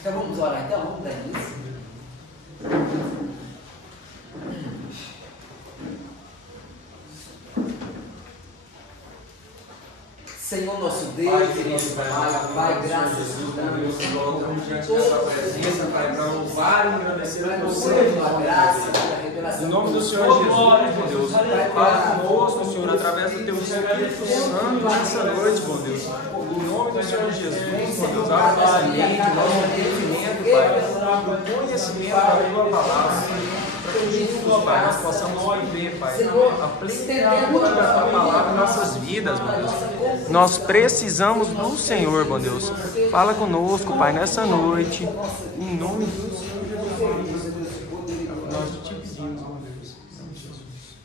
Então vamos orar, então vamos dar início. Senhor nosso Deus, nosso Pai, graças a Deus, colocamos diante da sua presença, Pai, para louvar e agradecer a você, pela graça, pela revelação. em nome do Senhor Jesus, meu Deus, fala conosco, Senhor, através do Teu Espírito Santo nessa noite, meu Deus. Em nome do Senhor Jesus, meu Deus, abre nossa mente, nosso entendimento, Pai, o conhecimento da Tua palavra. Pai, nós possamos viver, Pai, a plenitude da Tua palavra em nossas vidas, meu Deus. Nós precisamos do Senhor, meu Deus. Fala conosco, Pai, nessa noite, em nome do Senhor Jesus. Nós te pedimos, meu Deus. Em nome de Jesus.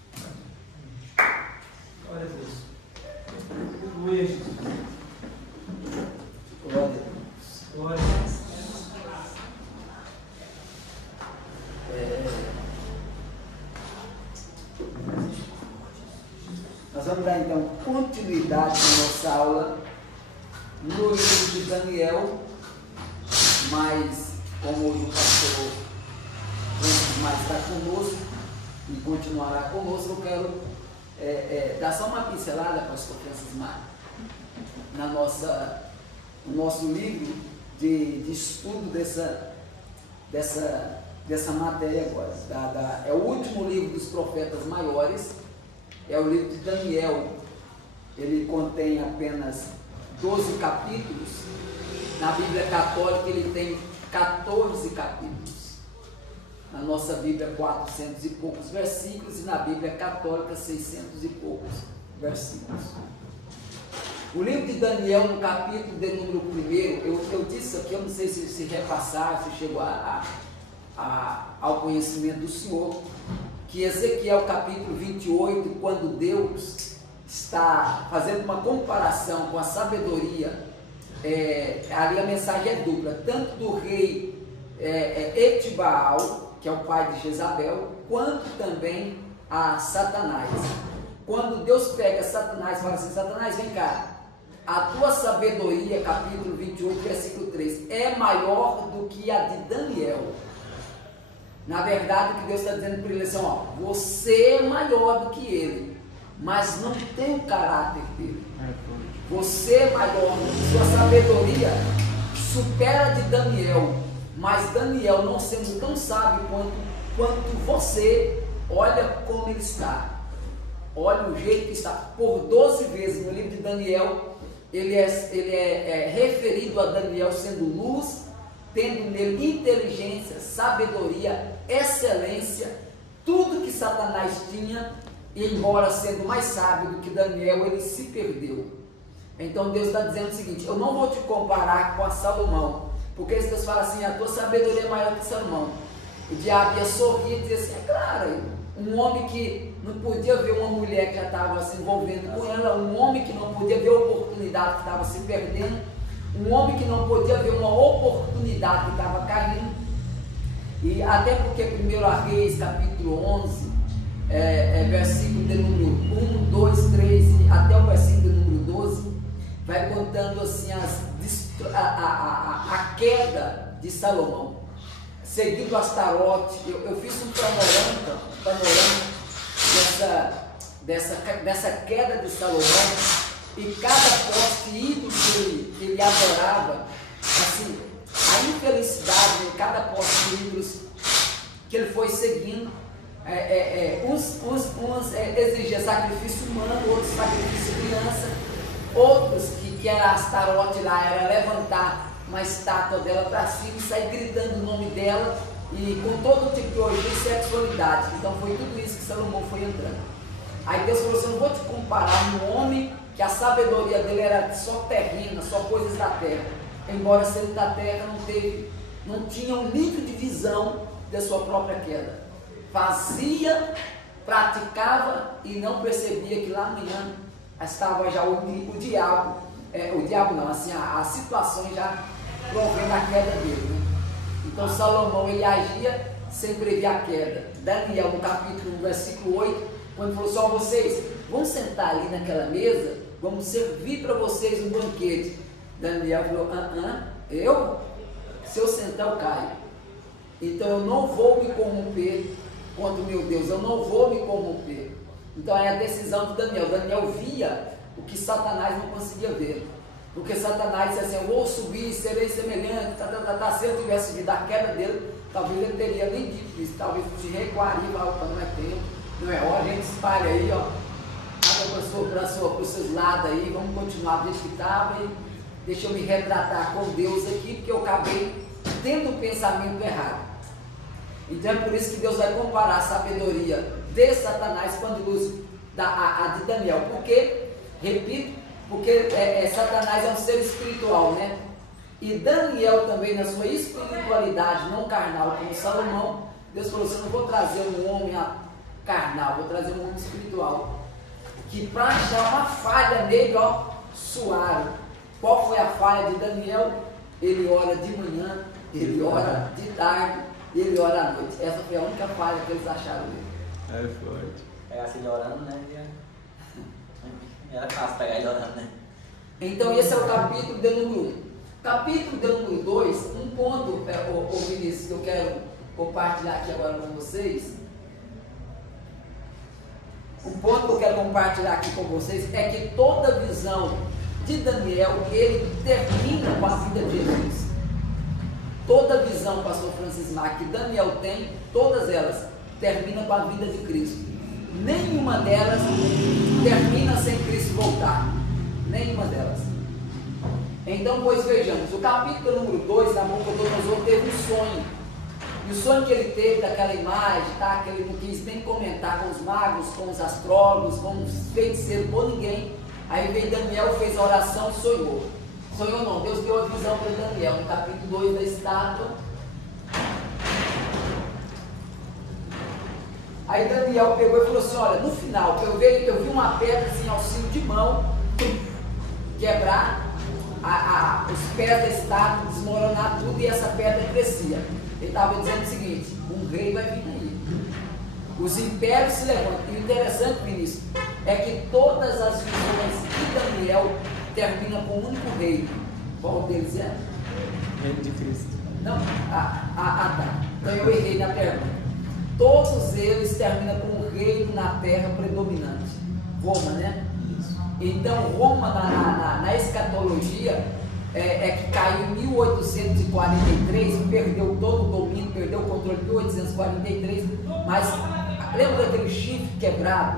Glória a Deus. Glória a Jesus. Glória a Deus. Glória a Deus. Nós vamos dar então continuidade na nossa aula no livro de Daniel, mas como hoje o pastor mais está conosco e continuará conosco, eu quero dar só uma pincelada, pastor Francis Mar, no nosso livro de estudo dessa matéria agora. É o último livro dos profetas maiores. É o livro de Daniel. Ele contém apenas 12 capítulos. Na Bíblia Católica ele tem 14 capítulos. Na nossa Bíblia 400 e poucos versículos, e na Bíblia Católica 600 e poucos versículos. O livro de Daniel, no capítulo de número 1, eu disse aqui, eu não sei se repassaram, se chegou ao conhecimento do Senhor, que Ezequiel capítulo 28, quando Deus está fazendo uma comparação com a sabedoria, ali a mensagem é dupla, tanto do rei Etibaal, que é o pai de Jezabel, quanto também a Satanás. Quando Deus pega Satanás e fala assim: Satanás, vem cá, a tua sabedoria, capítulo 28, versículo 3, é maior do que a de Daniel. Na verdade, o que Deus está dizendo para ele é assim: ó, você é maior do que ele, mas não tem o caráter dele. Você é maior, sua sabedoria supera a de Daniel, mas Daniel, não sendo tão sábio quanto você, olha como ele está, olha o jeito que está. Por 12 vezes no livro de Daniel, ele é referido a Daniel sendo luz, tendo nele inteligência, sabedoria, excelência, tudo que Satanás tinha, e embora sendo mais sábio do que Daniel, ele se perdeu. Então Deus está dizendo o seguinte: eu não vou te comparar com a Salomão, porque Deus fala assim: a tua sabedoria é maior que Salomão. O diabo ia sorrir e dizer assim: é claro, um homem que não podia ver uma mulher que já estava se envolvendo com ela, um homem que não podia ver a oportunidade que estava se perdendo, um homem que não podia ver uma oportunidade que estava caindo. E até porque 1 Reis capítulo 11, versículo de número 1, 2, 3 e até o versículo de número 12, vai contando assim a queda de Salomão, seguindo Astarote. Eu fiz um panorama dessa queda de Salomão, e cada poste ídolo que ele adorava, assim, a infelicidade em cada poste de ídolos que ele foi seguindo, uns exigiam sacrifício humano, outros sacrifício de criança, outros que era Astarote lá, era levantar uma estátua dela para cima e sair gritando o nome dela, e com todo tipo de orgia e sexualidade. Então foi tudo isso que Salomão foi entrando. Aí Deus falou assim: eu não vou te comparar um homem que a sabedoria dele era só terrena, só coisas da terra, embora sendo da terra, não tinha um nível de visão da sua própria queda. Fazia, praticava e não percebia que lá amanhã estava já o diabo não, assim, as situações já provendo a queda dele, né? Então Salomão ele agia sem prever a queda. Daniel, no capítulo 1, versículo 8, quando falou só vocês, vão sentar ali naquela mesa, vamos servir para vocês um banquete. Daniel falou, se eu sentar eu caio. Então eu não vou me corromper contra o meu Deus, eu não vou me corromper. Então é a decisão de Daniel. Daniel via o que Satanás não conseguia ver. Porque Satanás disse assim, eu vou subir, serei semelhante, se eu tivesse visto a queda dele, talvez ele teria nem dito isso, talvez te recuaria, não é tempo, não é hora, a gente espalha aí, ó, para os seus lados aí, vamos continuar do jeito que estava e deixa eu me retratar com Deus aqui, porque eu acabei tendo um pensamento errado. Então é por isso que Deus vai comparar a sabedoria de Satanás com a de Daniel. Porque, repito, porque Satanás é um ser espiritual, né? E Daniel também, na sua espiritualidade não carnal, como Salomão, Deus falou assim, eu não vou trazer um homem carnal, vou trazer um homem espiritual. Que para achar uma falha nele, ó, suaram. Qual foi a falha de Daniel? Ele ora de manhã, ele ora de tarde, e ele ora à noite. Essa foi a única falha que eles acharam nele. É forte. Pegar assim orando, né? Era fácil pegar ele orando, né? Então esse é o capítulo de número 1. Capítulo de número 2, um ponto, Vinícius, que eu quero compartilhar aqui agora com vocês. Um ponto que eu quero compartilhar aqui com vocês é que toda visão de Daniel, ele termina com a vida de Jesus. Toda visão, pastor Francis Mac, que Daniel tem, todas elas terminam com a vida de Cristo. Nenhuma delas termina sem Cristo voltar. Nenhuma delas. Então, pois vejamos, o capítulo número 2, Nabucodonosor teve um sonho. E o sonho que ele teve daquela imagem, tá, que ele não quis nem comentar com os magos, com os astrólogos, com os feiticeiros, com ninguém. Aí veio Daniel, fez a oração e sonhou. Sonhou não, Deus deu a visão para Daniel, no capítulo 2 da estátua. Aí Daniel pegou e falou assim, olha, no final, eu vi uma pedra assim, auxílio de mão, quebrar os pés da estátua, desmoronar tudo e essa pedra crescia. Ele estava dizendo o seguinte, um rei vai vir aí. Os impérios se levantam. E o interessante, Vinícius, é que todas as visões de Daniel terminam com um único rei. Qual deles é? Reino de Cristo. Não? Tá. Então eu errei na pergunta. Todos eles terminam com um reino na terra predominante. Roma, né? Isso. Então Roma na escatologia é que caiu em 1843, perdeu todo o domínio, perdeu o controle em 1843, mas lembra daquele chifre quebrado,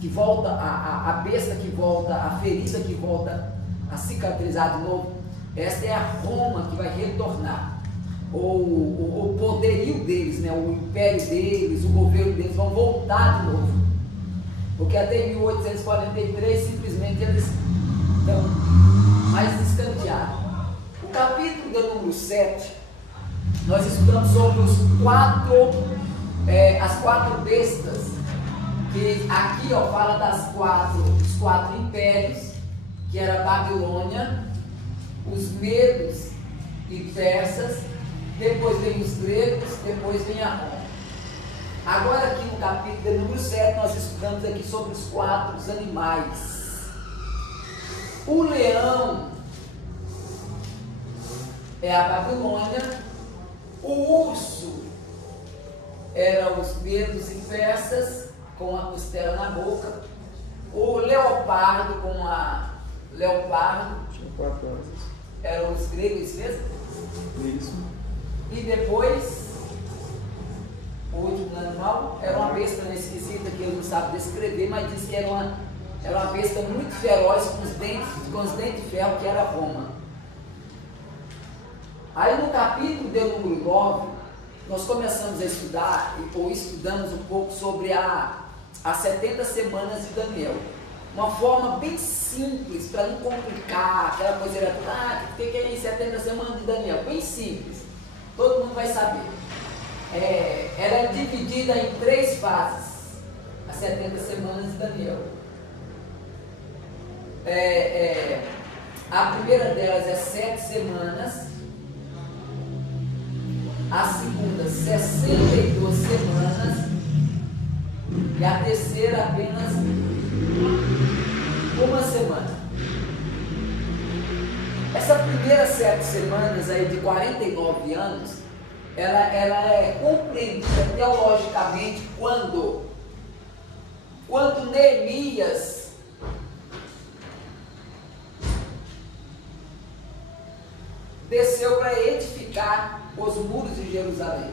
que volta, a besta que volta, a ferida que volta a cicatrizar de novo? Essa é a Roma que vai retornar. O poderio deles, né, o império deles, o governo deles vão voltar de novo. Porque até 1843 simplesmente eles estão mais escanteados. O capítulo de número 7, nós estudamos sobre as quatro bestas, que aqui fala dos quatro impérios, que era a Babilônia, os medos e persas, depois vem os gregos, depois vem a Roma. Agora aqui no capítulo de número 7, nós estudamos aqui sobre os quatro animais. O leão é a Babilônia, o urso eram os medos e persas, com a costela na boca, o leopardo Tinha 4 asas. eram os gregos mesmo? Isso. E depois, o último animal era uma besta esquisita que ele não sabe descrever, mas diz que era uma besta muito feroz com os dentes de ferro, que era Roma. Aí no capítulo de número 9, nós começamos a estudar, ou estudamos um pouco sobre as 70 semanas de Daniel. Uma forma bem simples, para não complicar, aquela coisa era o que é isso, 70 semanas de Daniel? Bem simples, todo mundo vai saber. Era dividida em 3 fases, as 70 semanas de Daniel. A primeira delas é 7 semanas, a segunda 62 semanas e a terceira apenas uma semana. Essa primeira 7 semanas aí de 49 anos, ela é compreendida teologicamente quando Neemias desceu para edificar os muros de Jerusalém.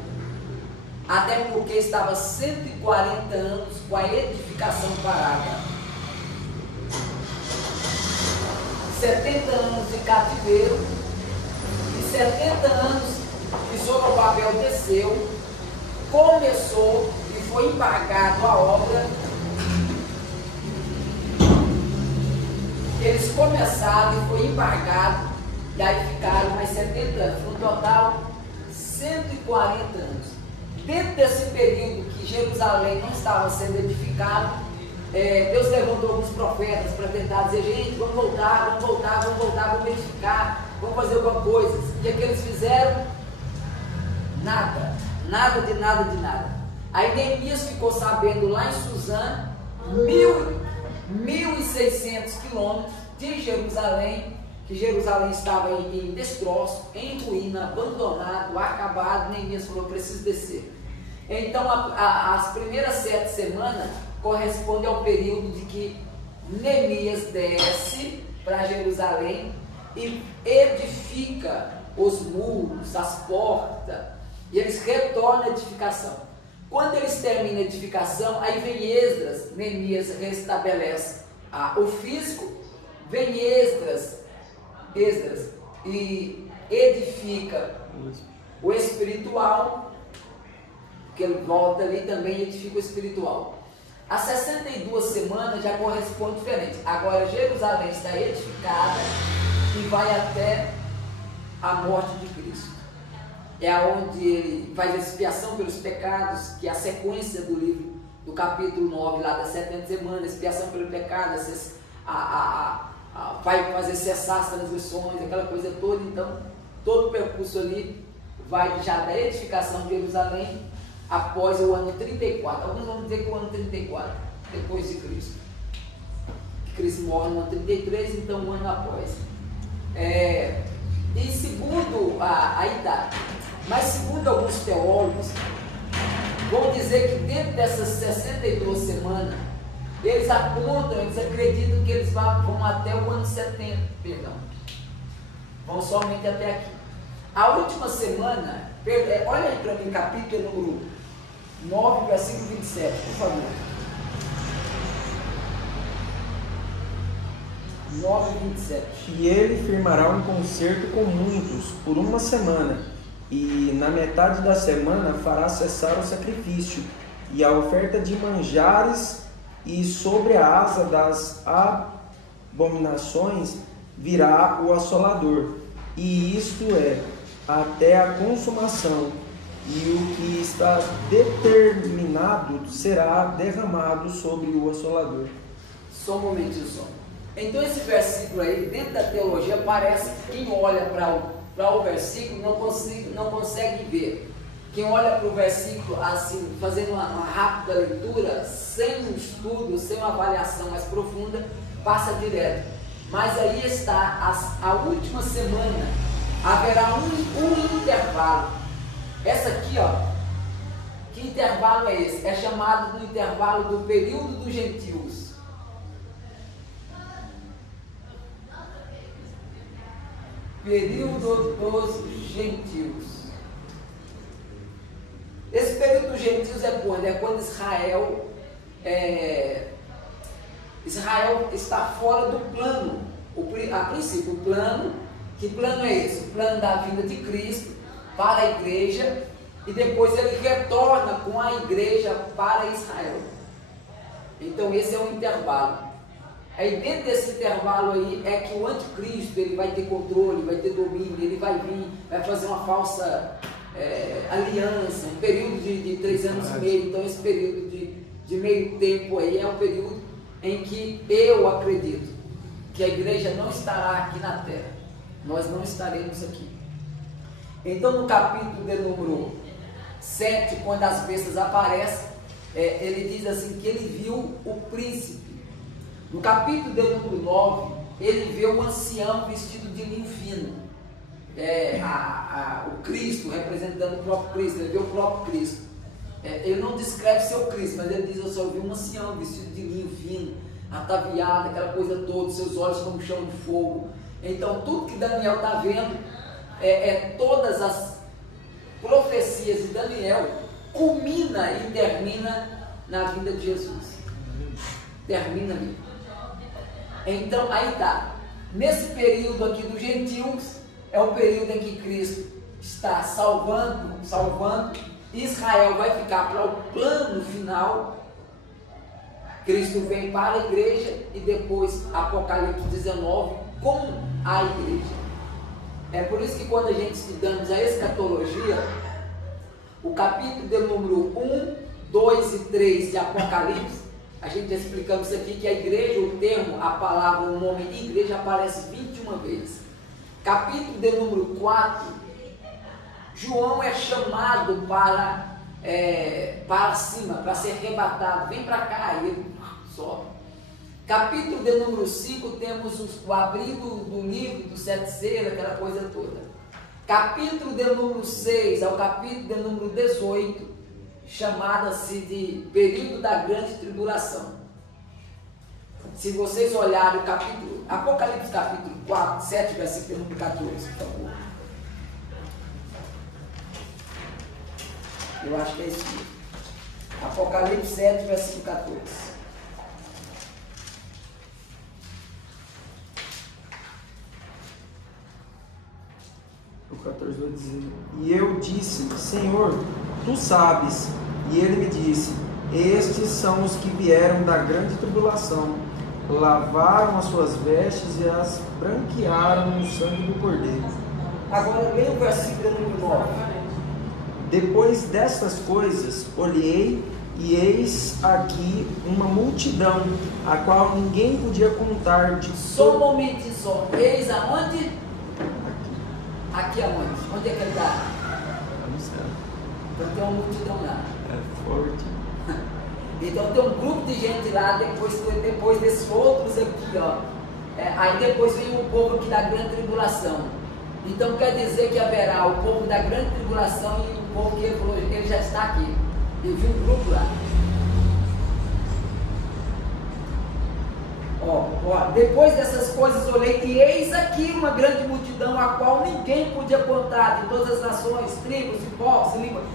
Até porque estava 140 anos com a edificação parada. 70 anos de cativeiro e 70 anos que Zorobabel desceu, começou e foi embargado a obra. Eles começaram e foi embargado, e aí ficaram mais 70 anos, no total 140 anos. Dentro desse período que Jerusalém não estava sendo edificado, Deus levantou alguns profetas para tentar dizer: gente, vamos voltar, vamos edificar, vamos fazer alguma coisa. E o que eles fizeram? Nada de nada. Aí Neemias ficou sabendo lá em Suzã, 1.600 quilômetros de Jerusalém, que Jerusalém estava em destroço, em ruína, abandonado, acabado. Neemias falou: preciso descer. Então as primeiras 7 semanas corresponde ao período de que Neemias desce para Jerusalém e edifica os muros, as portas, e eles retornam à edificação. Quando eles terminam a edificação, aí vem Esdras. Neemias restabelece o físico, vem Esdras e edifica o espiritual, que ele volta ali também e edifica o espiritual. As 62 semanas já corresponde diferente. Agora Jerusalém está edificada e vai até a morte de Cristo. É onde ele faz a expiação pelos pecados, que é a sequência do livro, do capítulo 9, lá das 70 semanas, expiação pelo pecado, vai fazer cessar as transgressões, aquela coisa toda. Então, todo o percurso ali vai já da edificação de Jerusalém após o ano 34. Alguns vão dizer que o ano 34, depois de Cristo. Que Cristo morre no ano 33, então um ano após. E segundo a idade, mas segundo alguns teólogos, vão dizer que dentro dessas 62 semanas, eles apontam, eles acreditam que eles vão até o ano 70, vão somente até aqui. A última semana, olha aí para mim, capítulo número 9, versículo 27, por favor. 9, 27. E ele firmará um concerto com muitos por uma semana, e na metade da semana fará cessar o sacrifício e a oferta de manjares, e sobre a asa das abominações virá o assolador, e isto é, até a consumação, e o que está determinado será derramado sobre o assolador. Só um momentinho só. Então esse versículo aí, dentro da teologia, parece que quem olha para o versículo não consegue ver. Quem olha para o versículo assim, fazendo uma rápida leitura, sem um estudo, sem uma avaliação mais profunda, passa direto. Mas aí está a última semana, haverá um intervalo. Essa aqui, ó, que intervalo é esse? É chamado do intervalo do período dos gentios. Período dos gentios. Esse período dos gentios é quando? É quando Israel está fora do plano. A princípio, o plano, que plano é esse? O plano da vinda de Cristo para a igreja, e depois ele retorna com a igreja para Israel. Então esse é um intervalo. Aí dentro desse intervalo aí é que o anticristo ele vai ter controle, vai ter domínio, ele vai vir, vai fazer uma falsa aliança, um período de 3 anos e meio. Então esse período de meio tempo aí é um período em que eu acredito que a igreja não estará aqui na terra. Nós não estaremos aqui. Então, no capítulo de número 7, quando as bestas aparecem, ele diz assim que ele viu o príncipe. No capítulo de número 9, ele vê o ancião vestido de linho fino. O Cristo, representando o próprio Cristo, ele vê o próprio Cristo. Ele não descreve seu Cristo, mas ele diz: eu só vi um ancião vestido de linho fino, ataviado, aquela coisa toda, seus olhos como chão de fogo. Então, tudo que Daniel está vendo, todas as profecias de Daniel, culmina e termina na vinda de Jesus. Termina ali. Então, aí está. Nesse período aqui dos gentios, é o período em que Cristo está salvando. Israel vai ficar para o plano final. Cristo vem para a igreja e depois Apocalipse 19 com a igreja. É por isso que quando a gente estudamos a escatologia, o capítulo de número 1, 2 e 3 de Apocalipse, a gente já explicamos isso aqui, que a igreja, o termo, a palavra, o nome de igreja aparece 21 vezes. Capítulo de número 4, João é chamado para cima, para ser arrebatado. Vem para cá, e ele sobe. Capítulo de número 5, temos o abrigo do livro, do sete selos, aquela coisa toda. Capítulo de número 6 ao capítulo de número 18, chamada-se de período da grande tribulação. Se vocês olharem o capítulo, Apocalipse capítulo 4, 7, versículo número 14, por favor. Eu acho que é isso mesmo. Apocalipse 7, versículo 14. O 14 vai dizer: e eu disse: Senhor, tu sabes. E ele me disse: estes são os que vieram da grande tribulação, lavaram as suas vestes e as branquearam no sangue do Cordeiro. Agora leia o versículo número 9. Depois destas coisas, olhei e eis aqui uma multidão, a qual ninguém podia contar de Só um momentinho só. Eis aonde? Aqui aonde? Onde é que ele está? No céu. Então tem uma multidão lá. É forte. Então tem um grupo de gente lá, depois desses outros aqui, ó. Aí depois vem o povo aqui da grande tribulação. Então quer dizer que haverá o povo da grande tribulação e o povo que ele falou, ele já está aqui. Eu vi um grupo lá. Depois dessas coisas olhei e eis aqui uma grande multidão, a qual ninguém podia contar, de todas as nações, tribos e povos e línguas.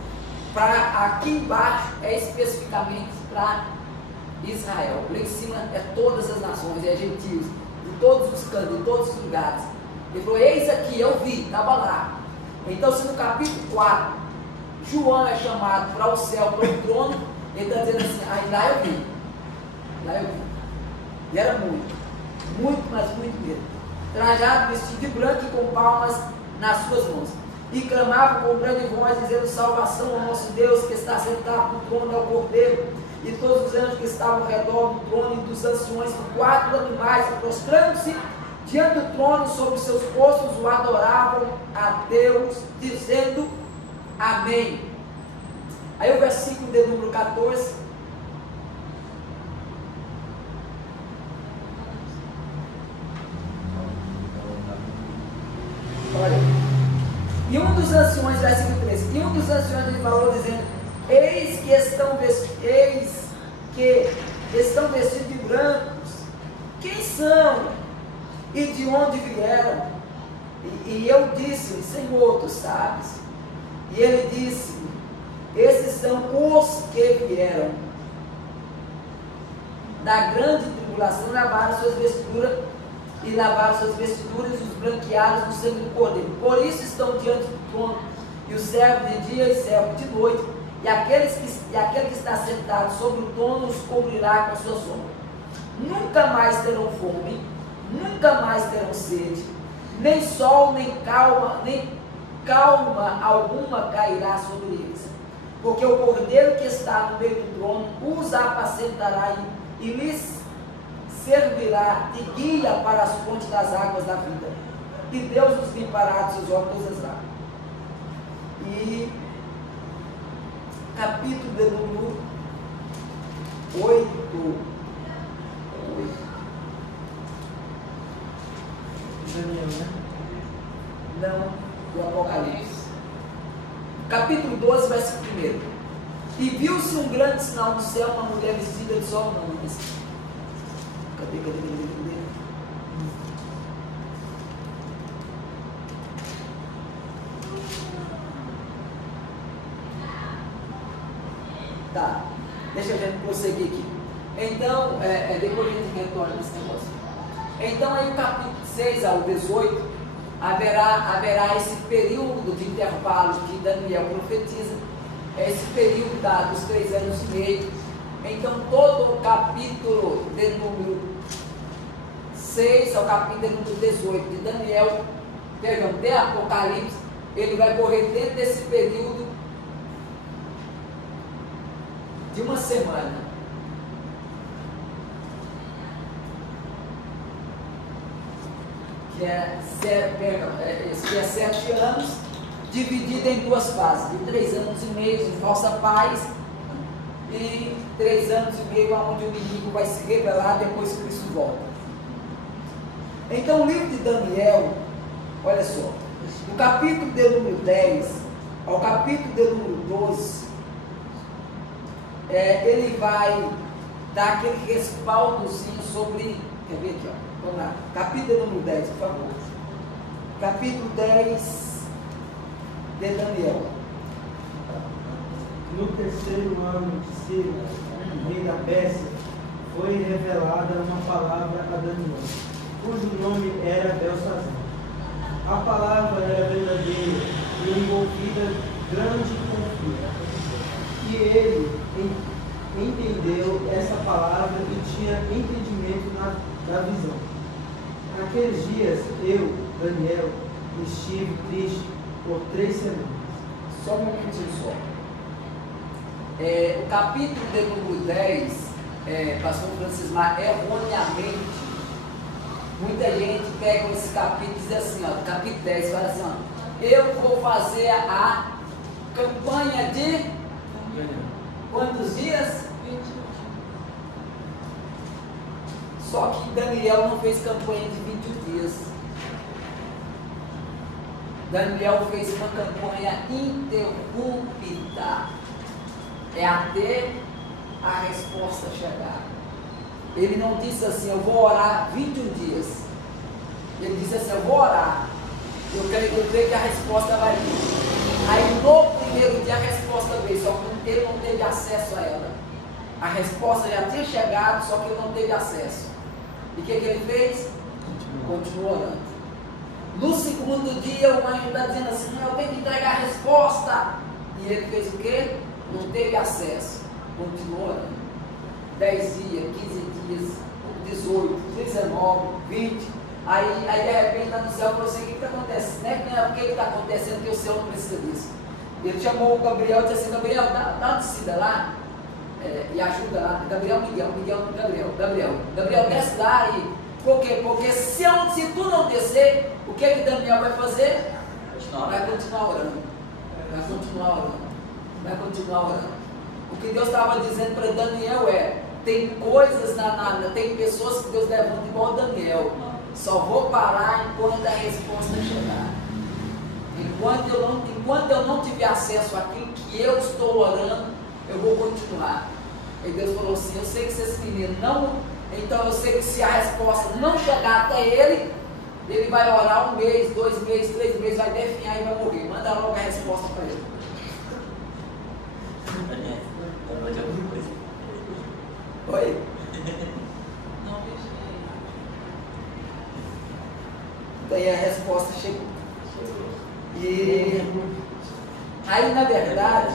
Para aqui embaixo é especificamente para Israel. Lá em cima é todas as nações, é gentios, de todos os cantos, de todos os lugares. Ele falou: eis aqui, eu vi, estava lá. Então, se no capítulo 4 João é chamado para o céu, para o trono, ele está dizendo assim: lá eu vi. Lá eu vi. E era muito, mas muito mesmo. Trajado, vestido de branco e com palmas nas suas mãos. E clamava com grande voz, dizendo: salvação ao nosso Deus, que está sentado no trono, ao Cordeiro. E todos os anjos que estavam ao redor do trono e dos anciões, e 4 animais, prostrando-se diante do trono sobre os seus rostos, o adoravam a Deus, dizendo: amém. Aí o versículo de número 14. Olha, e um dos anciões, versículo 13, e um dos anciões lhe falou, dizendo: eis que estão vestidos de brancos, quem são e de onde vieram? E eu disse: Senhor, tu sabes. E ele disse: esses são os que vieram da grande tribulação, lavaram suas vestiduras e os branqueados no sangue do Cordeiro. Por isso estão diante do trono, e o servo de dia e o servo de noite, e aquele que está sentado sobre o trono os cobrirá com a sua sombra. Nunca mais terão fome, nunca mais terão sede, nem sol, nem calma alguma cairá sobre eles, porque o Cordeiro que está no meio do trono os apacentará e lhes servirá de guia para as fontes das águas da vida, e Deus os limpará de seus olhos todas as águas. E capítulo de número 8. Daniel, né? Não, do Apocalipse. Capítulo 12, versículo 1. E viu-se um grande sinal no céu, uma mulher vestida de sol. Não, mas... Cadê? Tá, deixa a gente prosseguir aqui. Então, depois a gente retorna nesse negócio. Então, aí o capítulo 6 ao 18, haverá esse período de intervalo que Daniel profetiza, esse período dos 3 anos e meio. Então, todo o capítulo de número 6 ao capítulo de número 18 de Daniel, perdão, de Apocalipse, ele vai correr dentro desse período de uma semana. Que é 7 anos, dividido em 2 fases, de 3 anos e meio de falsa paz, e 3 anos e meio onde o inimigo vai se revelar depois que Cristo volta. Então o livro de Daniel, olha só, do capítulo de número 10 ao capítulo de número 12, ele vai dar aquele respaldozinho sobre, quer ver aqui, ó. Vamos lá, capítulo número 10, por favor. Capítulo 10 de Daniel. No 3º ano de Ciro, rei da Pérsia, foi revelada uma palavra a Daniel, cujo nome era Belsazar. A palavra era verdadeira e envolvida grande conflito. E ele entendeu essa palavra e tinha entendimento da visão. Naqueles dias, eu, Daniel, estive triste por 3 semanas. Só um momentinho só. O capítulo de número 10, pastor Francisco, erroneamente, muita gente pega esse capítulo e diz assim, ó, capítulo 10, fala assim, ó, eu vou fazer a campanha de quantos dias? 21. Só que Daniel não fez campanha de 21 dias. Daniel fez uma campanha interrompida. É até a resposta chegar. Ele não disse assim, eu vou orar 21 dias. Ele disse assim, eu vou orar. Eu creio que a resposta vai vir. Aí no primeiro dia a resposta veio, só que ele não teve acesso a ela. A resposta já tinha chegado, só que ele não teve acesso. E o que ele fez? Continuou orando. No segundo dia o anjo está dizendo assim, não, eu tenho que entregar a resposta. E ele fez o quê? Não teve acesso. Continuou orando. 10 dias, 15 dias, 18, 19, 20. Aí de repente está no céu e falou assim, o que está acontecendo? Não é o que está acontecendo, que o céu não precisa disso. Ele chamou o Gabriel e disse assim, Gabriel, dá uma descida lá e ajuda lá. Gabriel, Gabriel, desce lá e... Por quê? Porque se tu não descer, o que Daniel vai fazer? Vai continuar orando. Vai continuar orando. O que Deus estava dizendo para Daniel tem coisas tem pessoas que Deus levanta igual Daniel. Só vou parar enquanto a resposta chegar. Enquanto eu não tiver acesso àquilo que eu estou orando, eu vou continuar. E Deus falou assim, eu sei que esses meninos não... Então eu sei que se a resposta não chegar até ele, ele vai orar 1 mês, 2 meses, 3 meses, vai definhar e vai morrer. Manda logo a resposta para ele. Oi? Daí a resposta chegou. E aí na verdade,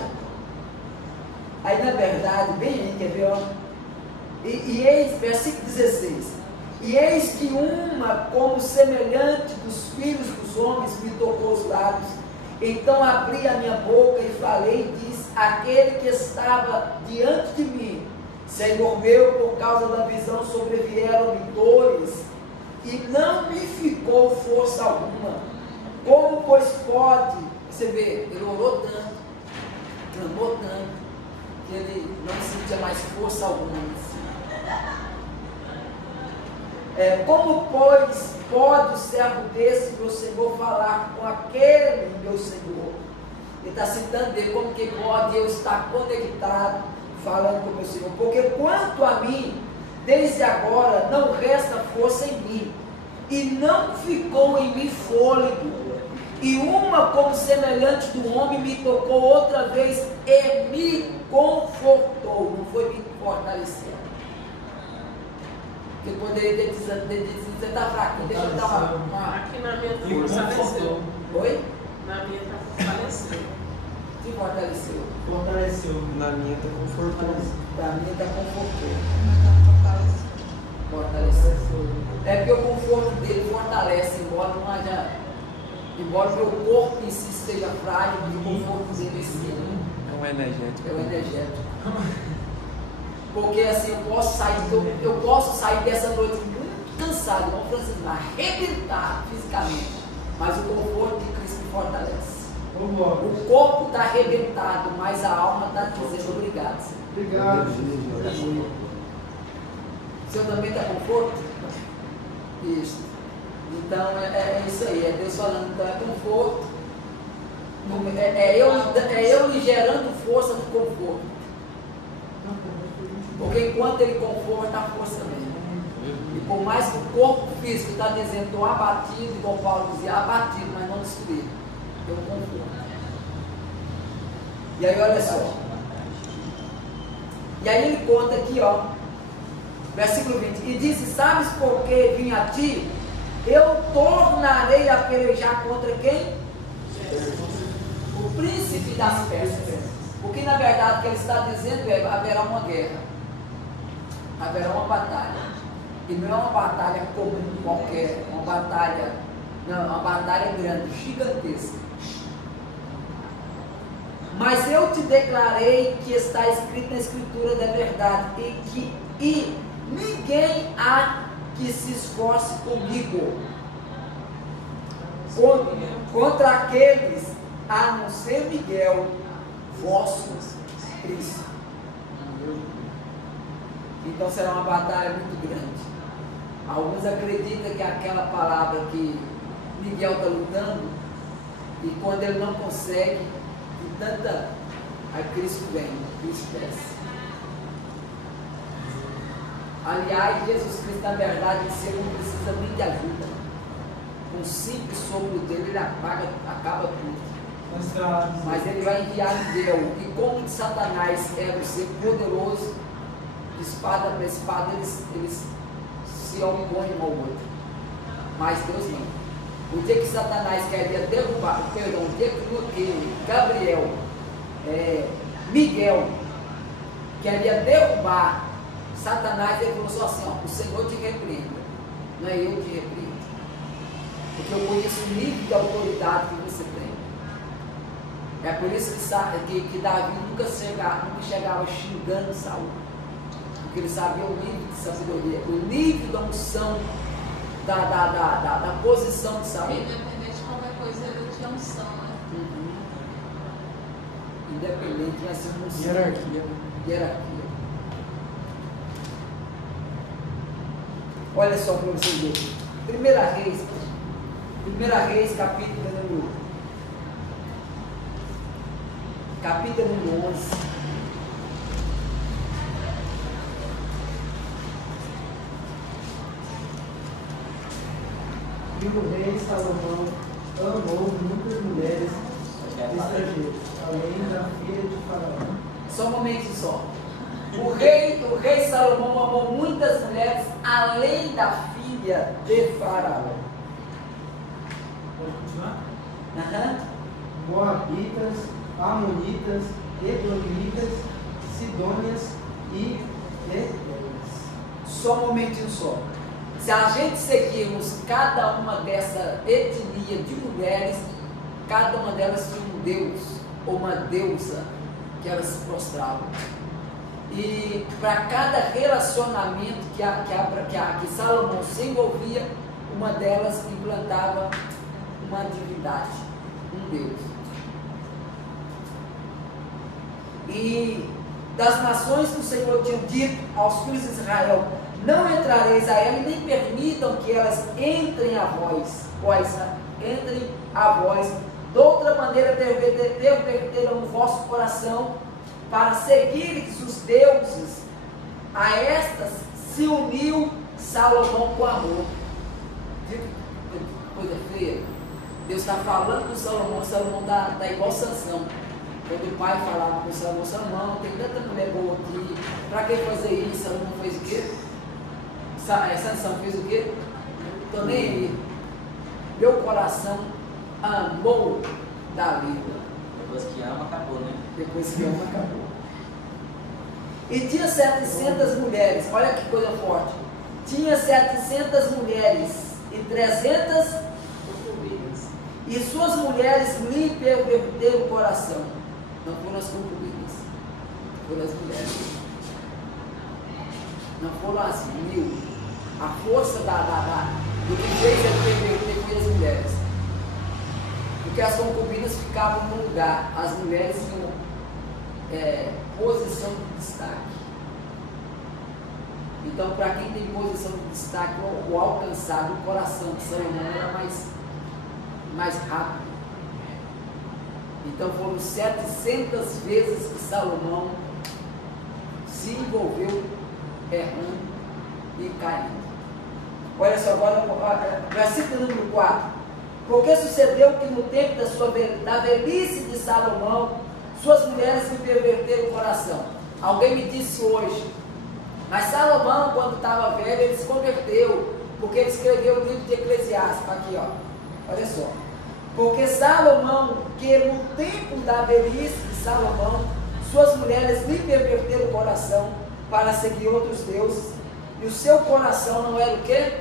bem aí, quer ver, ó? E eis, versículo 16, e eis que uma como semelhante dos filhos dos homens me tocou os lábios, então abri a minha boca e falei e disse, aquele que estava diante de mim, Senhor meu, por causa da visão sobrevieram-me dores, e não me ficou força alguma, como pois pode Você vê, ele orou tanto, clamou tanto, que ele não sentia mais força alguma em si. Como, pois, pode o servo desse meu Senhor falar com aquele meu Senhor? Ele está citando dele, como que pode eu estar conectado, falando com o meu Senhor? Porque quanto a mim, desde agora não resta força em mim, e não ficou em mim fôlego, e uma como semelhante do homem me tocou outra vez e me confortou, não foi me fortalecer. Porque poderia ter dito, você está fraquinho, deixa eu dar uma... Aqui na minha fortaleceu. Oi? Na minha está fortaleceu. Se fortaleceu. Fortaleceu. Na minha está confortou. Da minha está confortou. Fortaleceu. É porque o conforto dele fortalece, embora não haja... Embora o meu corpo em si esteja frágil, o conforto dele em si É um energético. é o energético. Porque assim, eu posso sair dessa noite muito cansado, igual o Francisco, arrebentado fisicamente, mas o conforto de Cristo me fortalece. O corpo está arrebentado, mas a alma está dizendo obrigado, Senhor. Obrigado. O Senhor também está conforto? Isso. Então é isso aí, é Deus falando, então é conforto. É eu lhe gerando força do conforto. Porque enquanto ele conforta, a força vem. E por mais que o corpo físico está dizendo, estou abatido, igual Paulo dizia, abatido, mas não destruído. Eu conforto. E aí olha só. E aí ele conta aqui, ó. Versículo 20. E disse, sabes por que vim a ti? Eu tornarei a pelejar contra quem? O príncipe das Persas. Porque na verdade o que ele está dizendo é, haverá uma guerra. Haverá uma batalha. E não é uma batalha comum qualquer, uma batalha, não, é uma batalha grande, gigantesca. Mas eu te declarei que está escrito na Escritura da verdade, e ninguém há que se esforce comigo contra aqueles, a não ser Miguel, vosso príncipe. Então será uma batalha muito grande. Alguns acreditam que aquela palavra que Miguel está lutando, e quando ele não consegue, de tanta, aí Cristo vem, Cristo desce. Aliás, Jesus Cristo, na verdade, você não precisa nem de ajuda. Com um simples sopro dele, ele acaba tudo. Mas ele vai enviar Miguel, e como de Satanás era o ser poderoso, de espada para espada, eles se opõem um ao outro. Mas Deus não. O dia que Satanás queria derrubar, o dia que Gabriel, Miguel, queria derrubar Satanás, ele falou só assim, ó, o Senhor te repreenda, não é eu que repreendo. Porque eu conheço o nível de autoridade que você tem. É por isso que Davi nunca chegava xingando Saul. Porque ele sabia o nível de sabedoria, o nível da unção, da posição de Saul. Independente de qualquer coisa, ele tinha unção, né? Independente, vai ser unção. Hierarquia. Olha só para vocês verem. Primeira Reis, capítulo 11. E o rei Salomão amou muitas mulheres estrangeiras, além da filha de Faraó. Só um momento só. O rei Salomão amou muitas mulheres, além da filha de Faraó. Pode continuar? Moabitas, Amonitas, Edomitas, Sidônias e Eteus. Só um momentinho só. Se a gente seguirmos cada uma dessa etnia de mulheres, cada uma delas tinha um deus ou uma deusa que elas se prostravam. E para cada relacionamento que Salomão se envolvia, uma delas implantava uma divindade, um deus. E das nações que o Senhor tinha dito aos filhos de Israel: não entrareis a ela, e nem permitam que elas entrem a vós, entrem a vós. De outra maneira perverterão o vosso coração para seguires os deuses. A estas se uniu Salomão com amor. Viu que coisa feia? Deus está falando com Salomão. Salomão está igual Sansão. Quando o pai falava com Salomão: Salomão, tem tanta mulher boa aqui, para que fazer isso? Salomão fez o quê? Sansão fez o quê? Estou nem aí. Meu coração amou Dalila. Depois que ama, acabou, né? Depois que ama, acabou. E tinha 700 mulheres. Olha que coisa forte. Tinha 700 mulheres e 300 concubinas. E suas mulheres lhe perverteram o coração. Não foram as concubinas, foram as mulheres. Não foram as 1000. A força do que fez ele perverter foi as mulheres. Porque as concubinas ficavam no lugar, as mulheres tinham posição de destaque. Então, para quem tem posição de destaque, o alcançado, o coração de Salomão era mais rápido. Então foram 700 vezes que Salomão se envolveu errando e caindo. Olha só, agora, versículo número 4. Porque sucedeu que no tempo da velhice de Salomão, suas mulheres lhe perverteram o coração. Alguém me disse hoje: mas Salomão, quando estava velho, ele se converteu, porque ele escreveu o livro de Eclesiastes. Aqui, ó, olha só. Porque Salomão, que no tempo da velhice de Salomão, suas mulheres lhe perverteram o coração para seguir outros deuses, e o seu coração não era o quê?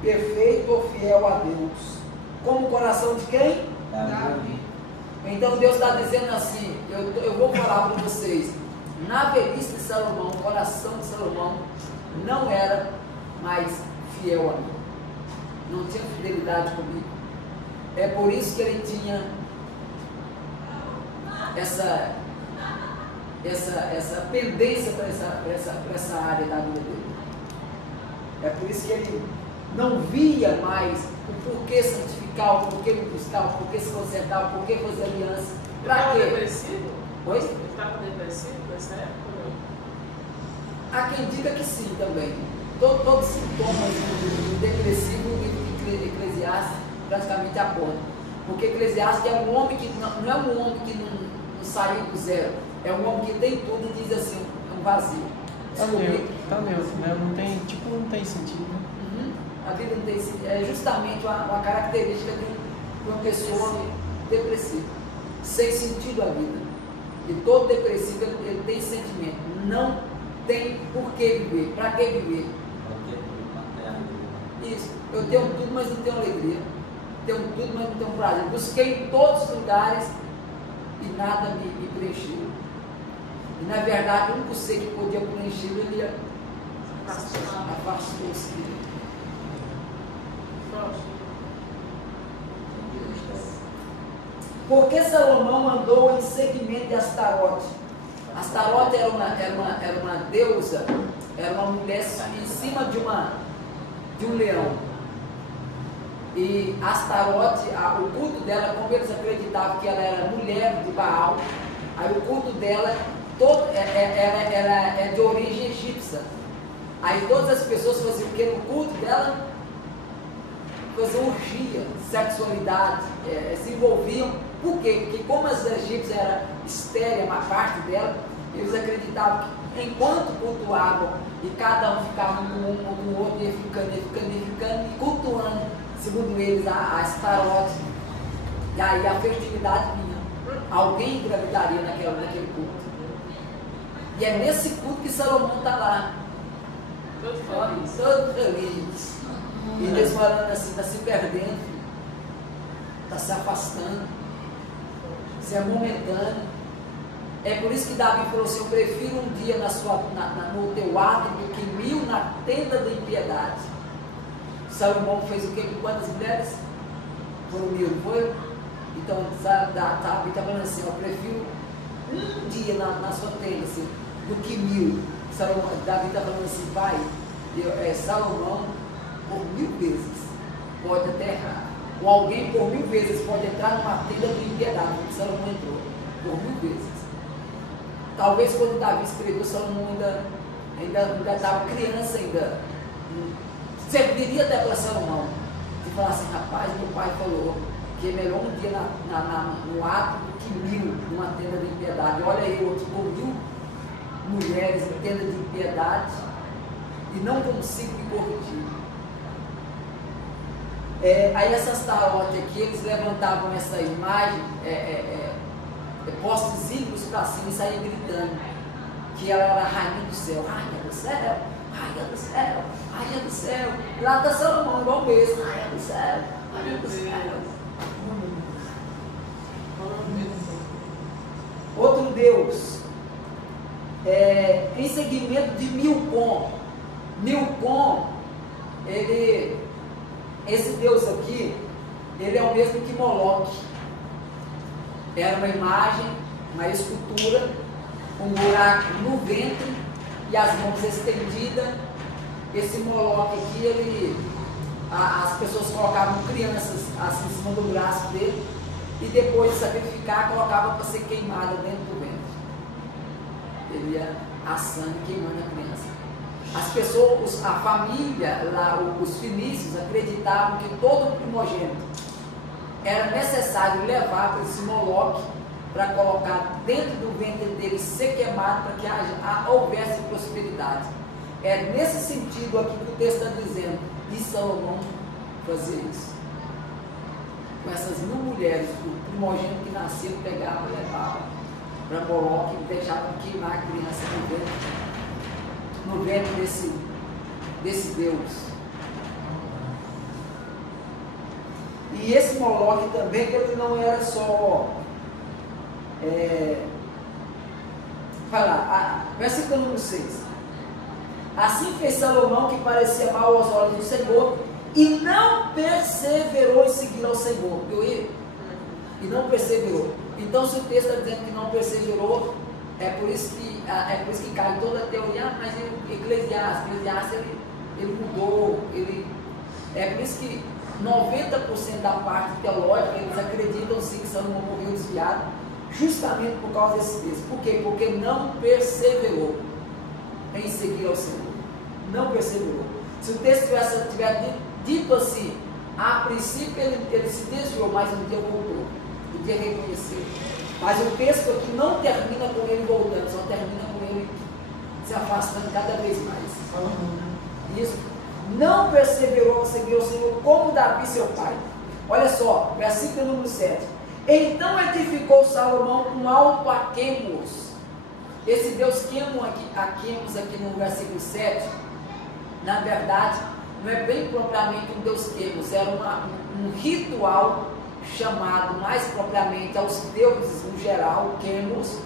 Perfeito ou fiel a Deus. Como o coração de quem? Davi. Então Deus está dizendo assim, eu vou falar para vocês, na velhice de Salomão, o coração de Salomão não era mais fiel a mim. Não tinha fidelidade comigo. É por isso que ele tinha essa pendência para essa área da vida dele. É por isso que ele não via mais o porquê santificar, o porquê me buscar, o porquê se consertar, o porquê fazer aliança. Para quê? Depressivo? Pois? Ele estava depressivo nessa época? Há quem diga que sim também. Todos os sintomas do depressivo e Eclesiastes praticamente apontam. Porque Eclesiastes é um homem que não é um homem que não saiu do zero. É um homem que tem tudo e diz assim, é um vazio. Tá neutro, né? Não tem sentido. Uhum. A vida não tem sentido. É justamente uma característica de uma pessoa depressiva. Sem sentido a vida. E todo depressivo ele tem sentimento. Não tem por que viver. Para que viver? Isso. Eu tenho tudo, mas não tenho alegria. Tenho tudo, mas não tenho prazer. Busquei em todos os lugares e nada me preencheu. E na verdade, o único ser que podia preencher, ele afastou-se dele. Porque Salomão andou em seguimento de Astarote. Astarote era uma deusa, era uma mulher em cima de um leão. E Astarote, o culto dela, como eles acreditavam que ela era mulher de Baal, aí o culto dela é de origem egípcia. Aí todas as pessoas faziam o que no culto dela? Faziam orgia, sexualidade, se envolviam. Por quê? Porque como as egípcias eram estéreis, uma parte dela, eles acreditavam que enquanto cultuavam, e cada um ficava com um ou com o outro, ia ficando, e cultuando, segundo eles, a Astarote, e aí a fertilidade vinha. Alguém engravidaria naquele culto. E é nesse culto que Salomão está lá. Todo feliz. E Deus falando assim, está se perdendo, está se afastando, se é momentâneo. É por isso que Davi falou assim: eu prefiro um dia no teu ato do que 1000 na tenda da impiedade. Salomão fez o que com quantas mulheres? Foram 1000, não foi? Então, Davi está falando assim, eu prefiro um dia na sua tenda, assim, do que 1000. Davi está falando assim, pai, Salomão, por 1000 vezes, pode até errar. Ou alguém por 1000 vezes pode entrar numa tenda de impiedade, como Salomão entrou, por 1000 vezes. Talvez quando Davi escreveu, Salomão ainda estava criança, ainda serviria até para Salomão. E falar assim, rapaz, meu pai falou que é melhor um dia no ato do que 1000 numa tenda de impiedade. Olha eu aqui com 1000 mulheres em tenda de impiedade e não consigo me corrigir. Aí essas tarotes aqui, eles levantavam essa imagem, postes ímpios para cima e saíam gritando que ela era a rainha do céu, rainha do céu, rainha do céu, rainha do céu. E lá está Salomão, igual mesmo, rainha do céu, rainha do céu. Outro Deus, em seguimento de Milcom. Milcom, esse Deus aqui, ele é o mesmo que Moloque. Era uma imagem, uma escultura, um buraco no ventre e as mãos estendidas. Esse Moloque aqui, as pessoas colocavam crianças assim em cima do braço dele e depois de sacrificar, colocavam para ser queimada dentro do ventre. Ele ia assando e queimando a criança. As pessoas, a família, lá, os fenícios acreditavam que todo primogênito era necessário levar para esse Moloque para colocar dentro do ventre dele ser queimado para que houvesse prosperidade. É nesse sentido aqui que o texto está dizendo, e Salomão fazia isso. Com essas 1000 mulheres, o primogênito que nascia, pegava, levava para Moloque e deixava queimar a criança no ventre desse Deus. E esse Moloque também, ele não era só versículo número 6. Assim fez Salomão, que parecia mal aos olhos do Senhor, e não perseverou em seguir ao Senhor. E não perseverou. Então, se o texto está dizendo que não perseverou, é por isso que cai toda a teoria, mas Eclesiastes ele mudou, é por isso que 90% da parte teológica, eles acreditam sim que Salomão morreu desviado, justamente por causa desse texto. Por quê? Porque não perseverou em seguir ao Senhor. Não perseverou. Se o texto tivesse dito assim, a princípio ele se desviou, mas um dia voltou, podia reconhecer. Mas o texto aqui não termina com ele voltando, só termina com ele se afastando cada vez mais. Isso. Não perseverou a seguir o Senhor como Davi seu pai. Olha só, versículo número 7. Então edificou Salomão um alto a Quemos. Esse Deus Quemos aqui no versículo 7, na verdade, não é bem propriamente um Deus Quemos, era um ritual chamado mais propriamente aos deuses no geral, Quemos,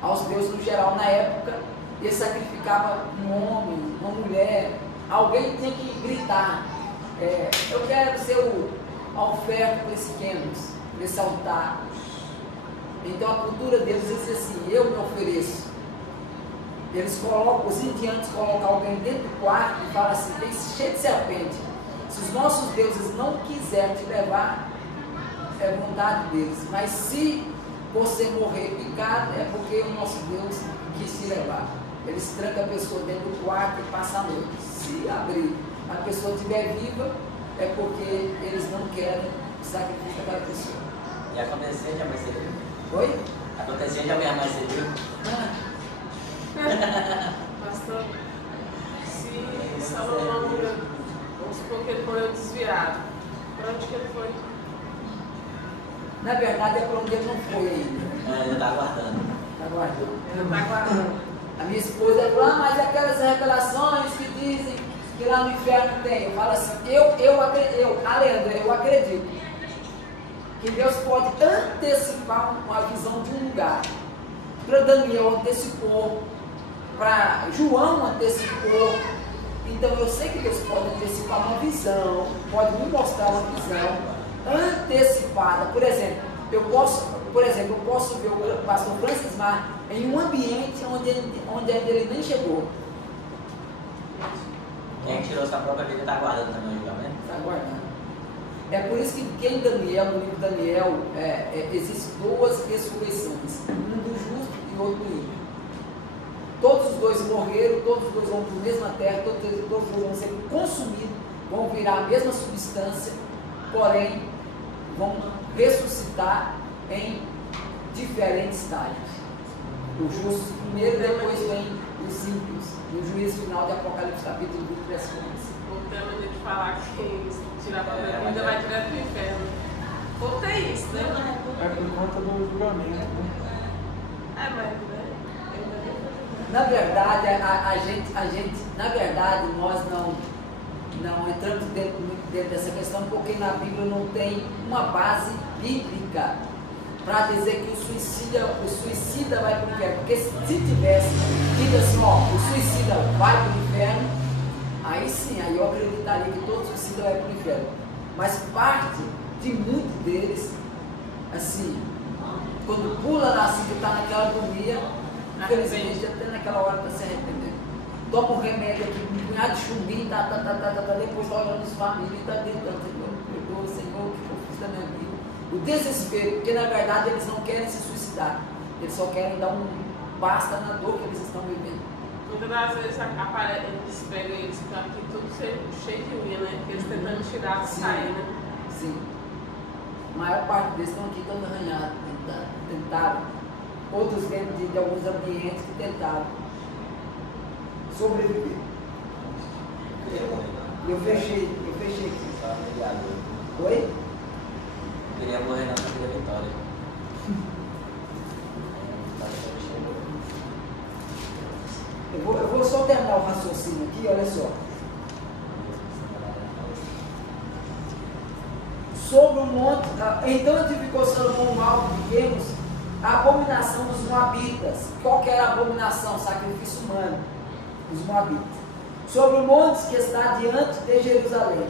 aos deuses no geral na época. Ele sacrificava um homem, uma mulher. Alguém tinha que gritar, eu quero ser a oferta para esse Quemos, para esse altar. Então a cultura deles diz assim, eu me ofereço. Os indianos colocam alguém dentro do quarto e falam assim, tem cheio de serpente. Se os nossos deuses não quiserem te levar, é vontade deles. Mas se você morrer picado, é porque o nosso Deus quis te levar. Eles trancam a pessoa dentro do quarto e passam a noite. Se abrir, a pessoa estiver viva, é porque eles não querem sacrifício daquela pessoa. E aconteceu de amanhecer vivo? Oi? Aconteceu de amanhecer vivo? Pastor, se Salomão morreu, vamos supor que ele morreu desviado, para onde que ele foi? Na verdade é para onde ele não foi ainda. Ele está aguardando. Está aguardando. Ele está aguardando. A minha esposa falou, mas aquelas revelações que dizem que lá no inferno tem. Eu falo assim, Leandro, eu acredito que Deus pode antecipar uma visão de um lugar. Para Daniel antecipou, para João antecipou. Então eu sei que Deus pode antecipar uma visão, pode me mostrar uma visão antecipada. Por exemplo, Eu posso, por exemplo, eu posso ver o pastor Francis Mar em um ambiente onde ele nem chegou. Quem tirou sua própria vida está aguardando também o julgamento? Está aguardando. É por isso que em Daniel, no livro de Daniel, existem duas ressurreições, um do justo e outro do ímpio. Todos os dois morreram, todos os dois vão para a mesma terra, todos os dois vão ser consumidos, vão virar a mesma substância, porém vão ressuscitar em diferentes estágios. O justo primeiro, depois vem os ímpios, no juízo final de Apocalipse capítulo 20, verso 11. O tema de falar que tirar a própria vida vai direto para o inferno. Voltei isso, né? É por conta do julgamento, né? É, mas, Na verdade, a gente, na verdade, nós não entramos dentro dessa questão, porque na Bíblia não tem uma base bíblica para dizer que o suicida vai para o inferno. Porque se tivesse dito assim, ó, o suicida vai para o inferno, aí sim, aí eu acreditaria que todo suicida vai para o inferno. Mas parte de muitos deles, assim, quando pula lá, assim, que está naquela agonia, infelizmente até naquela hora está se arrependendo. Toma um remédio aqui, um punhado de chumbinho, depois está olhando os famílias e está tentando, Senhor, me perdoa, Senhor, o que eu fiz da minha vida? O desespero, porque na verdade eles não querem se suicidar, eles só querem dar um basta na dor que eles estão vivendo. muitas das vezes eles pegam eles que estão aqui tudo cheio de unha, né? Porque eles tentando tirar, sair, né? Sim. A maior parte deles estão aqui todos arranhados, tentaram. Outros dentro de alguns ambientes que tentaram sobreviver. Eu fechei aqui. Oi? Eu queria morrer na Santa Vitória. Eu vou só terminar o raciocínio aqui, olha só. Sobre o monte, então edificou Salomão um alto de pequenos, a abominação dos Moabitas. Qual que era a abominação? Sacrifício humano, dos Moabitas. Sobre o monte que está diante de Jerusalém.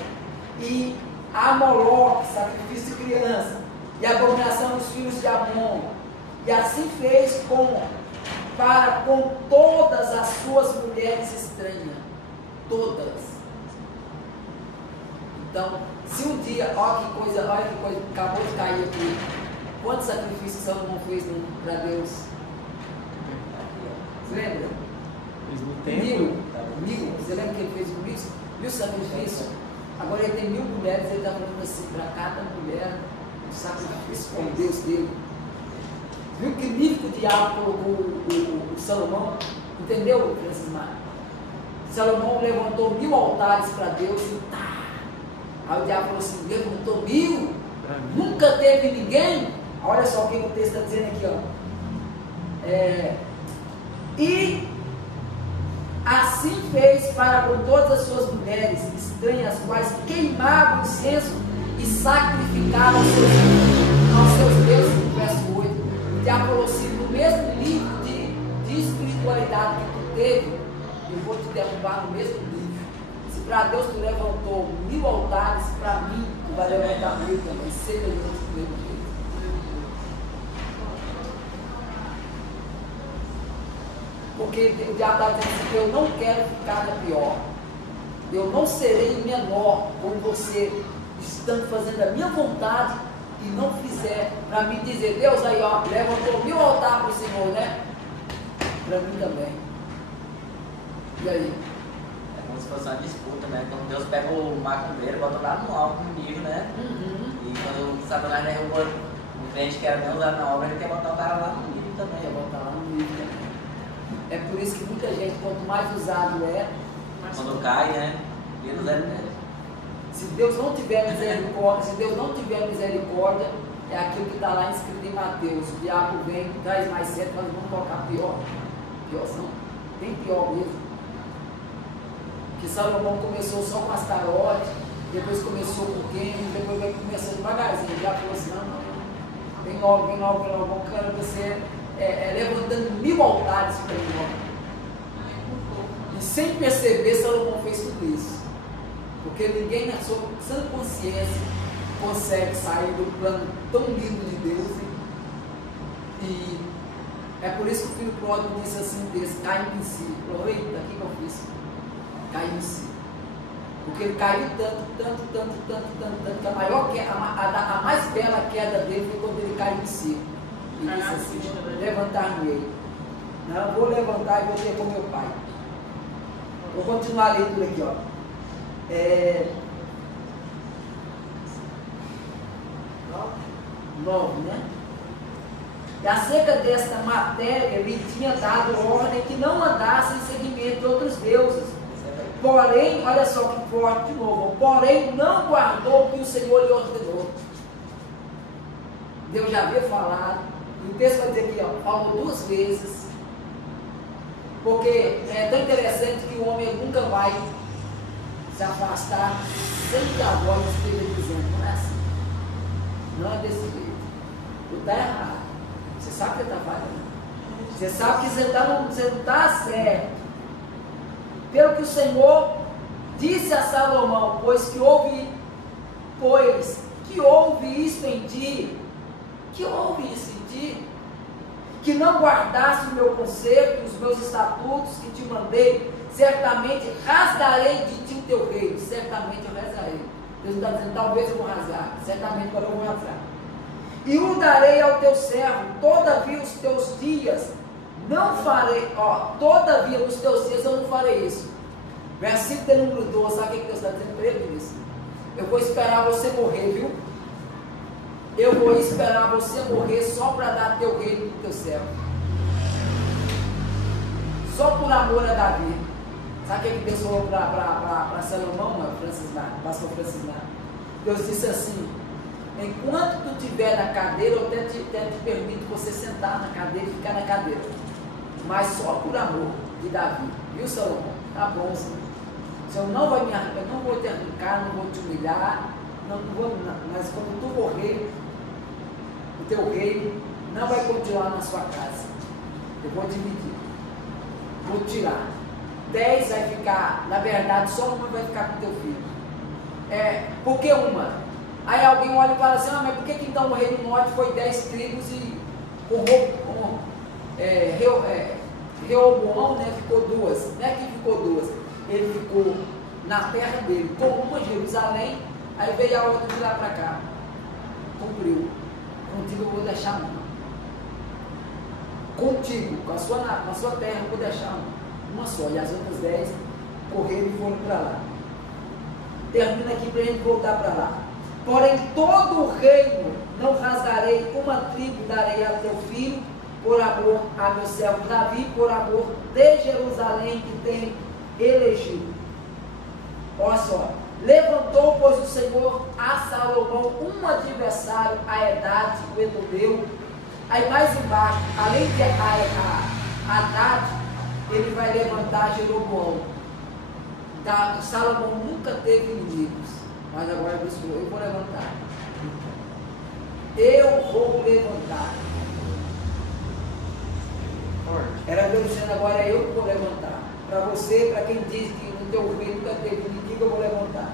E a Moloque, sacrifício de criança. E a abominação dos filhos de Amon. E assim fez para com todas as suas mulheres estranhas. Todas. Então, se um dia, olha que coisa, acabou de cair aqui. Quantos sacrifícios Salomão fez para Deus? Você lembra? Fez no tempo. 1000. Você lembra que ele fez 1000 sacrifícios? Agora ele tem 1000 mulheres, ele está falando assim, para cada mulher, um sacrifício com Deus dele. Viu que nível que o diabo colocou o Salomão? Entendeu, Francis Mar? Salomão levantou 1000 altares para Deus e tá. Aí o diabo falou assim, levantou 1000? Nunca teve ninguém? Olha só o que o texto está dizendo aqui, ó. E assim fez para com todas as suas mulheres estranhas, as quais queimavam incenso e sacrificavam aos seus deuses, no verso 8. O diabo falou assim, no mesmo nível de espiritualidade que tu teve, eu vou te derrubar no mesmo nível. Se para Deus tu levantou 1000 altares, para mim tu vai levantar 1000 também, semelhante do mesmo jeito. Porque o diabo está dizendo assim, eu não quero ficar na pior. Eu não serei menor como você, estando fazendo a minha vontade e não fizer para mim dizer, Deus aí ó, levantou 1000 altares para o Senhor, né? Para mim também. E aí? É como se fosse uma disputa, né? Quando Deus pega o macumbeiro e bota lá no alto, no nível, né? E quando o Satanás derrubou o crente que era bem usado na obra, ele quer botar o cara lá no nível também. Quer botar lá no nível também. É por isso que muita gente, quanto mais usado é, Quando cai, né? Vira o zero dele. se Deus não tiver misericórdia, é aquilo que está lá escrito em Mateus. O diabo vem, traz mais certo, mas vamos tocar pior. Piorzão. Bem pior mesmo. Que Salomão começou só com Astarote, depois começou com Quênia, depois vai começando devagarzinho. O diabo falou assim, não, vem logo, eu quero você levantando 1000 altares para mim. E sem perceber, Salomão fez tudo isso. Porque ninguém, na sua sã consciência, consegue sair do plano tão lindo de Deus. E é por isso que o filho pródigo disse assim, caiu em si. Falou, eita, o que eu fiz? Caiu em si. Porque ele caiu tanto, que a maior queda, a mais bela queda dele foi quando ele caiu em si. E disse assim, levantar-me-ei. Não, vou levantar e vou ter com meu pai. Vou continuar lendo aqui, ó. 9, né? E acerca desta matéria, ele tinha dado ordem que não andasse em seguimento de outros deuses. Porém, olha só que forte de novo, porém não guardou o que o Senhor lhe ordenou. Deus já havia falado, e o texto vai dizer aqui, ó, falou 2 vezes, porque é tão interessante que o homem nunca vai se afastar sem que a voz esteja dizendo, não é assim, não é desse jeito, tu está errado, você sabe que está falhando, você sabe que você não está certo. Pelo que o Senhor disse a Salomão, pois que houve isso em ti, que não guardaste o meu conserto, os meus estatutos que te mandei, certamente rasgarei de ti o teu reino, certamente eu rasgarei. Deus está dizendo, talvez eu vou rasgar, certamente agora eu vou rasgar. E o darei ao teu servo, todavia os teus dias não farei, todavia nos teus dias eu não farei isso. Versículo de número 12, sabe o que Deus está dizendo para ele isso? Eu vou esperar você morrer, viu? Eu vou esperar você morrer só para dar teu reino para o teu servo. Só por amor a Davi. Sabe o que Deus falou para Salomão, pastor Francisco? Deus disse assim, enquanto tu estiver na cadeira, eu até te permito você sentar na cadeira e ficar na cadeira. Mas só por amor de Davi. Viu, Salomão? Tá bom, Senhor. O Senhor não vai me arrancar, eu não vou te arrancar, não vou te humilhar, não vou, mas quando tu morrer, o teu reino não vai continuar na sua casa. Eu vou dividir. Vou tirar. 10 vai ficar, na verdade, só uma vai ficar com o teu filho. Por que uma? Aí alguém olha e fala assim, mas por que então o reino norte foi 10 tribos e Reoboão, né, ficou 2, não é que ficou 2, ele ficou na terra dele, tomou uma Jerusalém, aí veio a outra de lá para cá, cumpriu, contigo eu vou deixar uma, contigo, com a sua terra eu vou deixar uma só, e as outras 10 correram e foram para lá. Termina aqui para a gente voltar para lá. Porém todo o reino não rasgarei, uma tribo darei a teu filho, por amor a meu servo Davi, por amor de Jerusalém que tem elegido. Olha só, levantou, pois, o Senhor a Salomão um adversário, a Edade, o Edobeu. Aí mais embaixo, além de Haddad, ele vai levantar Jeroboão. Salomão nunca teve inimigos, mas agora Deus falou, eu vou levantar. Eu vou levantar. Era Deus dizendo, agora é eu que vou levantar. Para você, para quem diz que no teu reino nunca teve inimigo, eu vou levantar.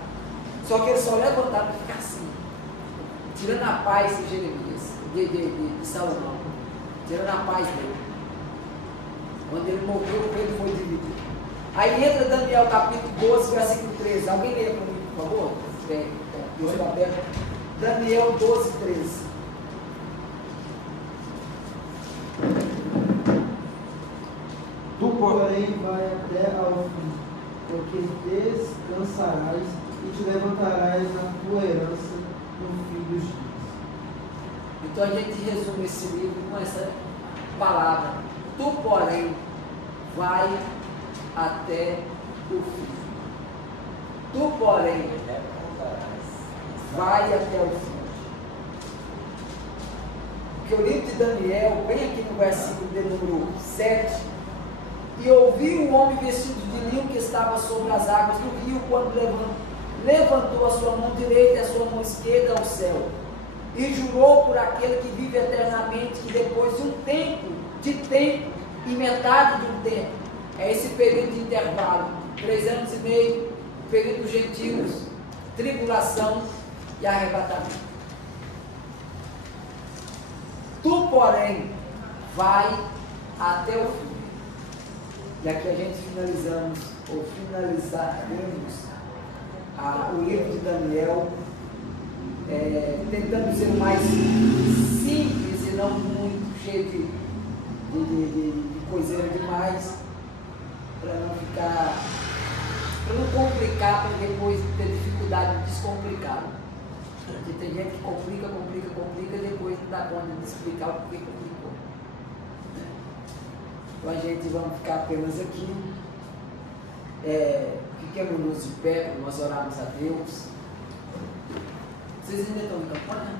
Só que ele só levantar para ficar assim, tirando a paz de Jeremias, de Salomão, tirando a paz dele. Quando ele morreu, o reino foi dividido. Aí entra Daniel capítulo 12, versículo 13. Alguém lê para mim, por favor? Deus aberto. Daniel 12, 13. Tu, porém, vai até ao fim, porque descansarás e te levantarás na tua herança no fim dos dias. Então a gente resume esse livro com essa palavra. Tu, porém, vai até o fim. Tu, porém, vai até o fim. Porque o livro de Daniel, bem aqui no versículo de número 7, e ouvi o homem vestido de linho que estava sobre as águas do rio, quando levantou a sua mão direita e a sua mão esquerda ao céu, e jurou por aquele que vive eternamente, que depois de um tempo, e metade de um tempo, é esse período de intervalo, 3 anos e meio, período dos gentios, tribulação, e arrebatamento. Tu, porém, vai até o fim. E aqui a gente finalizaremos o livro de Daniel, tentando ser mais simples e não muito cheio de coiseira demais, para não complicar, para depois ter dificuldade de descomplicar. Porque tem gente que complica e depois não dá conta de explicar o porquê complicou. Então a gente vai ficar apenas aqui. Fiquemos de pé para nós orarmos a Deus. Vocês ainda estão em campanha?